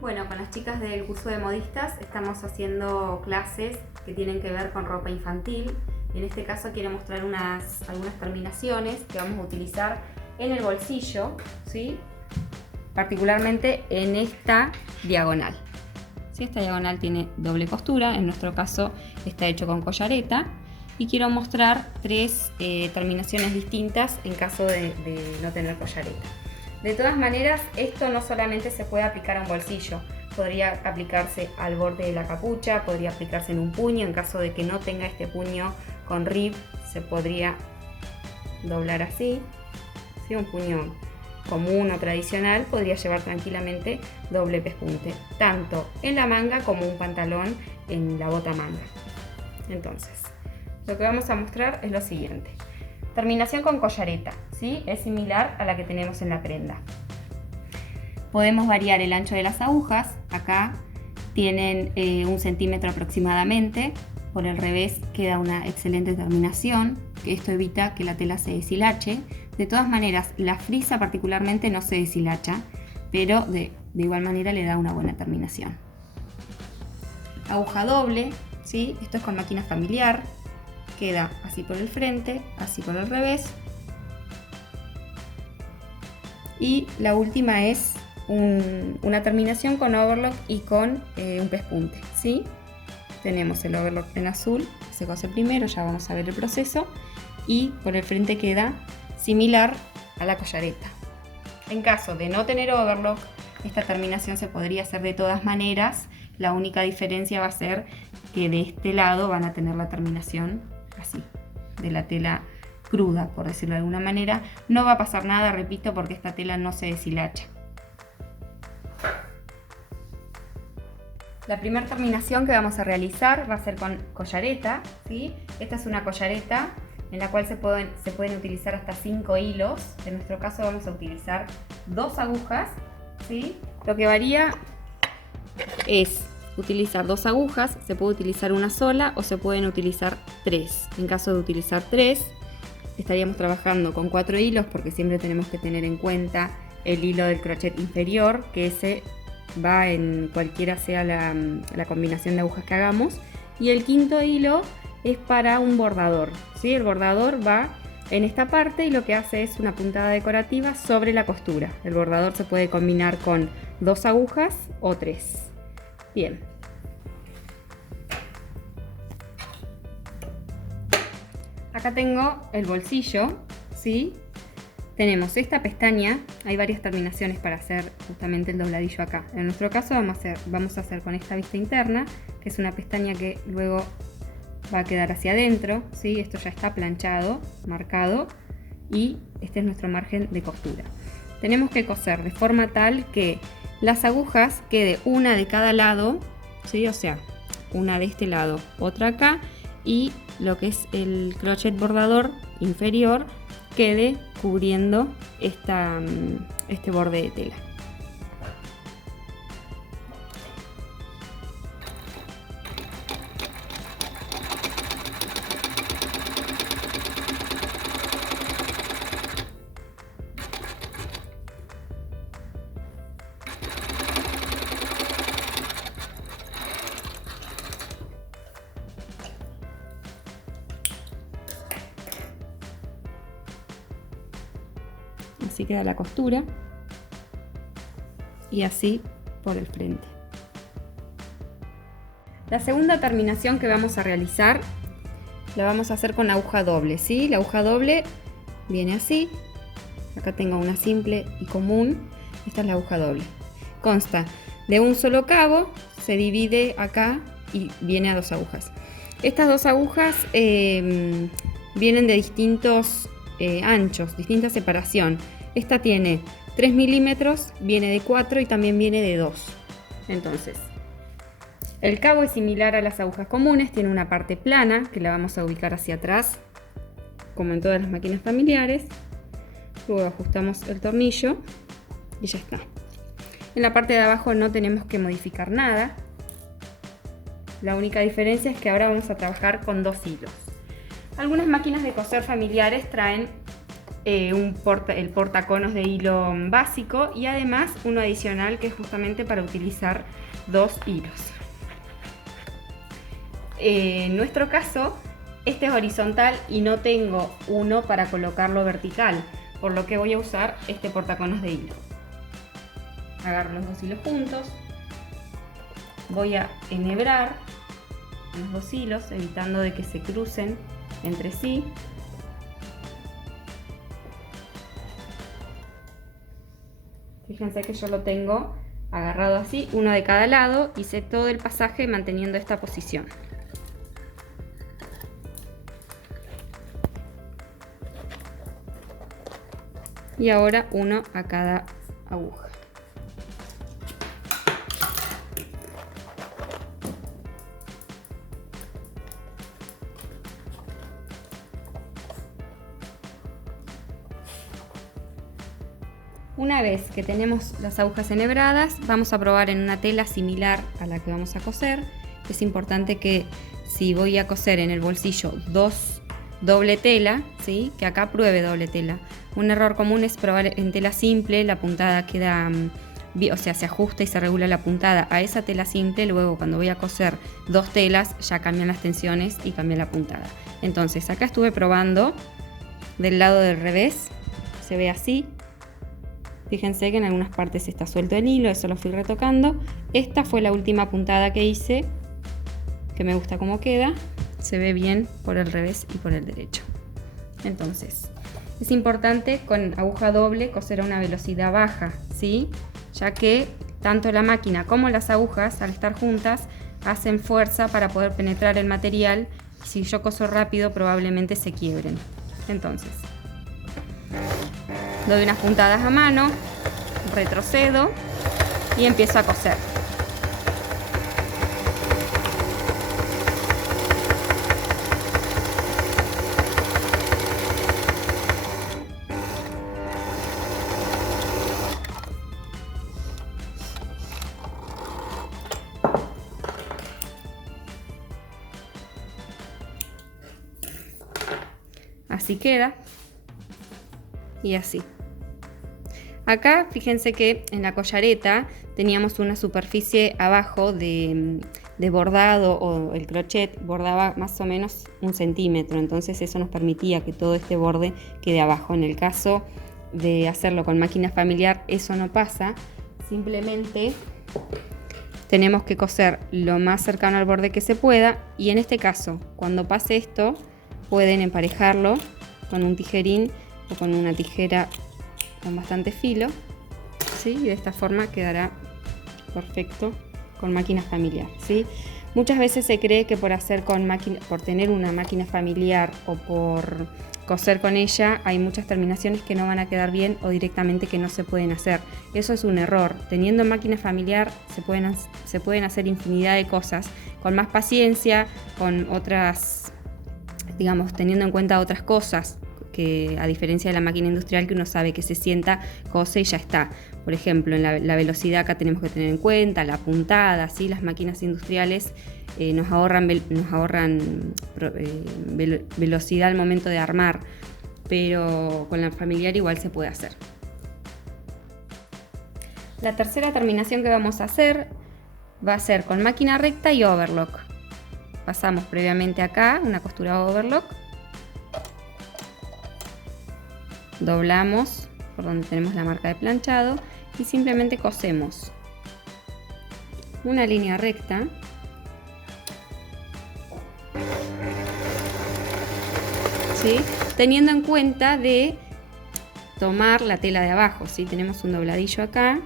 Bueno, con las chicas del curso de modistas estamos haciendo clases que tienen que ver con ropa infantil. En este caso quiero mostrar algunas terminaciones que vamos a utilizar en el bolsillo, ¿sí? Particularmente en esta diagonal. ¿Sí? Esta diagonal tiene doble costura, en nuestro caso está hecho con collareta. Y quiero mostrar tres terminaciones distintas en caso de no tener collareta. De todas maneras, esto no solamente se puede aplicar a un bolsillo, podría aplicarse al borde de la capucha, podría aplicarse en un puño, en caso de que no tenga este puño con rib, se podría doblar así, ¿sí? Un puño común o tradicional podría llevar tranquilamente doble pespunte, tanto en la manga como un pantalón en la bota manga. Entonces, lo que vamos a mostrar es lo siguiente. Terminación con collareta, ¿sí? Es similar a la que tenemos en la prenda. Podemos variar el ancho de las agujas. Acá tienen 1 centímetro aproximadamente. Por el revés queda una excelente terminación, que esto evita que la tela se deshilache. De todas maneras, la frisa particularmente no se deshilacha, pero de igual manera le da una buena terminación. Aguja doble, ¿sí? Esto es con máquina familiar. Queda así por el frente, así por el revés. Y la última es una terminación con overlock y con un pespunte, ¿sí? Tenemos el overlock en azul, se cose primero, ya vamos a ver el proceso. Y por el frente queda similar a la collareta. En caso de no tener overlock, esta terminación se podría hacer de todas maneras. La única diferencia va a ser que de este lado van a tener la terminación así, de la tela cruda, por decirlo de alguna manera. No va a pasar nada, repito, porque esta tela no se deshilacha. La primera terminación que vamos a realizar va a ser con collareta, ¿sí? Esta es una collareta en la cual se pueden utilizar hasta 5 hilos. En nuestro caso vamos a utilizar 2 agujas, ¿sí? Lo que varía es utilizar 2 agujas, se puede utilizar una sola o se pueden utilizar 3. En caso de utilizar 3, estaríamos trabajando con 4 hilos, porque siempre tenemos que tener en cuenta el hilo del crochet inferior, que ese va en cualquiera sea la combinación de agujas que hagamos. Y el quinto hilo es para un bordador, ¿sí? El bordador va en esta parte y lo que hace es una puntada decorativa sobre la costura. El bordador se puede combinar con 2 agujas o 3. Bien. Acá tengo el bolsillo, ¿sí? Tenemos esta pestaña, hay varias terminaciones para hacer justamente el dobladillo acá. En nuestro caso vamos a hacer con esta vista interna, que es una pestaña que luego va a quedar hacia adentro, ¿sí? Esto ya está planchado, marcado, y este es nuestro margen de costura. Tenemos que coser de forma tal que las agujas quede una de cada lado, ¿sí? O sea, una de este lado, otra acá, y lo que es el crochet bordador inferior quede cubriendo este borde de tela. Así queda la costura y así por el frente. La segunda terminación que vamos a realizar la vamos a hacer con aguja doble, ¿sí? La aguja doble viene así. Acá tengo una simple y común. Esta es la aguja doble. Consta de un solo cabo, se divide acá y viene a 2 agujas. Estas 2 agujas vienen de distintos anchos, distinta separación. Esta tiene 3 milímetros, viene de 4 y también viene de 2. Entonces, el cabo es similar a las agujas comunes, tiene una parte plana que la vamos a ubicar hacia atrás, como en todas las máquinas familiares. Luego ajustamos el tornillo y ya está. En la parte de abajo no tenemos que modificar nada. La única diferencia es que ahora vamos a trabajar con 2 hilos. Algunas máquinas de coser familiares traen el portaconos de hilo básico y además uno adicional que es justamente para utilizar 2 hilos. En nuestro caso, este es horizontal y no tengo uno para colocarlo vertical, por lo que voy a usar este portaconos de hilo. Agarro los 2 hilos juntos, voy a enhebrar los 2 hilos evitando de que se crucen entre sí. Fíjense que yo lo tengo agarrado así, uno de cada lado, hice todo el pasaje manteniendo esta posición. Y ahora uno a cada aguja. Una vez que tenemos las agujas enhebradas, vamos a probar en una tela similar a la que vamos a coser. Es importante que si voy a coser en el bolsillo doble tela, ¿sí? Que acá pruebe doble tela. Un error común es probar en tela simple, la puntada queda, o sea, se ajusta y se regula la puntada a esa tela simple. Luego cuando voy a coser 2 telas ya cambian las tensiones y cambia la puntada. Entonces acá estuve probando del lado del revés, se ve así. Fíjense que en algunas partes está suelto el hilo, eso lo fui retocando. Esta fue la última puntada que hice, que me gusta cómo queda. Se ve bien por el revés y por el derecho. Entonces, es importante con aguja doble coser a una velocidad baja, ¿sí? Ya que tanto la máquina como las agujas, al estar juntas, hacen fuerza para poder penetrar el material. Si yo coso rápido, probablemente se quiebren. Entonces, doy unas puntadas a mano, retrocedo y empiezo a coser. Así queda y así. Acá fíjense que en la collareta teníamos una superficie abajo de bordado, o el crochet bordaba más o menos 1 centímetro, entonces eso nos permitía que todo este borde quede abajo. En el caso de hacerlo con máquina familiar eso no pasa, simplemente tenemos que coser lo más cercano al borde que se pueda, y en este caso cuando pase esto pueden emparejarlo con un tijerín o con una tijera con bastante filo, ¿sí? Y de esta forma quedará perfecto con máquina familiar, ¿sí? Muchas veces se cree que por tener una máquina familiar o por coser con ella hay muchas terminaciones que no van a quedar bien o directamente que no se pueden hacer. Eso es un error. Teniendo máquina familiar se pueden hacer infinidad de cosas con más paciencia, con otras, digamos, teniendo en cuenta otras cosas, que a diferencia de la máquina industrial, que uno sabe que se sienta, cose y ya está. Por ejemplo, en la velocidad acá tenemos que tener en cuenta, la puntada, ¿sí? Las máquinas industriales nos ahorran velocidad al momento de armar, pero con la familiar igual se puede hacer. La tercera terminación que vamos a hacer va a ser con máquina recta y overlock. Pasamos previamente acá una costura overlock, doblamos por donde tenemos la marca de planchado y simplemente cosemos una línea recta, ¿sí? Teniendo en cuenta de tomar la tela de abajo, ¿sí? Tenemos un dobladillo acá,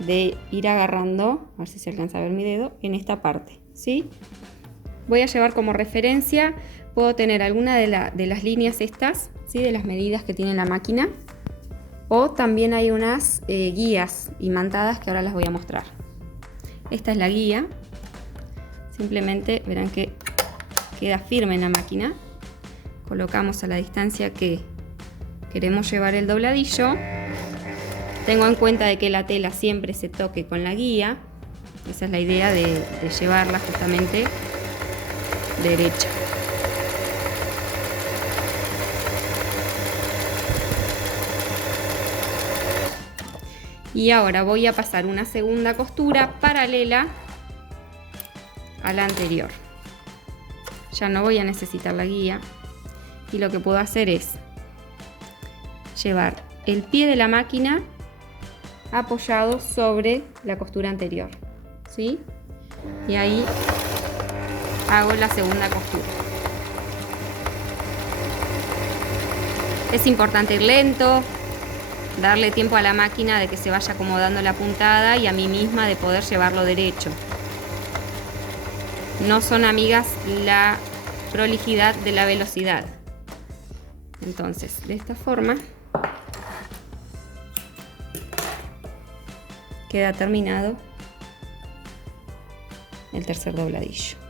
de ir agarrando, a ver si se alcanza a ver mi dedo, en esta parte, ¿sí? Voy a llevar como referencia, puedo tener alguna de las líneas estas, ¿sí? De las medidas que tiene la máquina, o también hay unas guías imantadas que ahora las voy a mostrar. Esta es la guía, simplemente verán que queda firme en la máquina, colocamos a la distancia que queremos llevar el dobladillo, tengo en cuenta de que la tela siempre se toque con la guía, esa es la idea de llevarla justamente derecha. Y ahora voy a pasar una segunda costura paralela a la anterior. Ya no voy a necesitar la guía y lo que puedo hacer es llevar el pie de la máquina apoyado sobre la costura anterior, ¿sí? Y ahí hago la segunda costura. Es importante ir lento, darle tiempo a la máquina de que se vaya acomodando la puntada y a mí misma de poder llevarlo derecho. No son amigas la prolijidad de la velocidad. Entonces, de esta forma queda terminado el tercer dobladillo.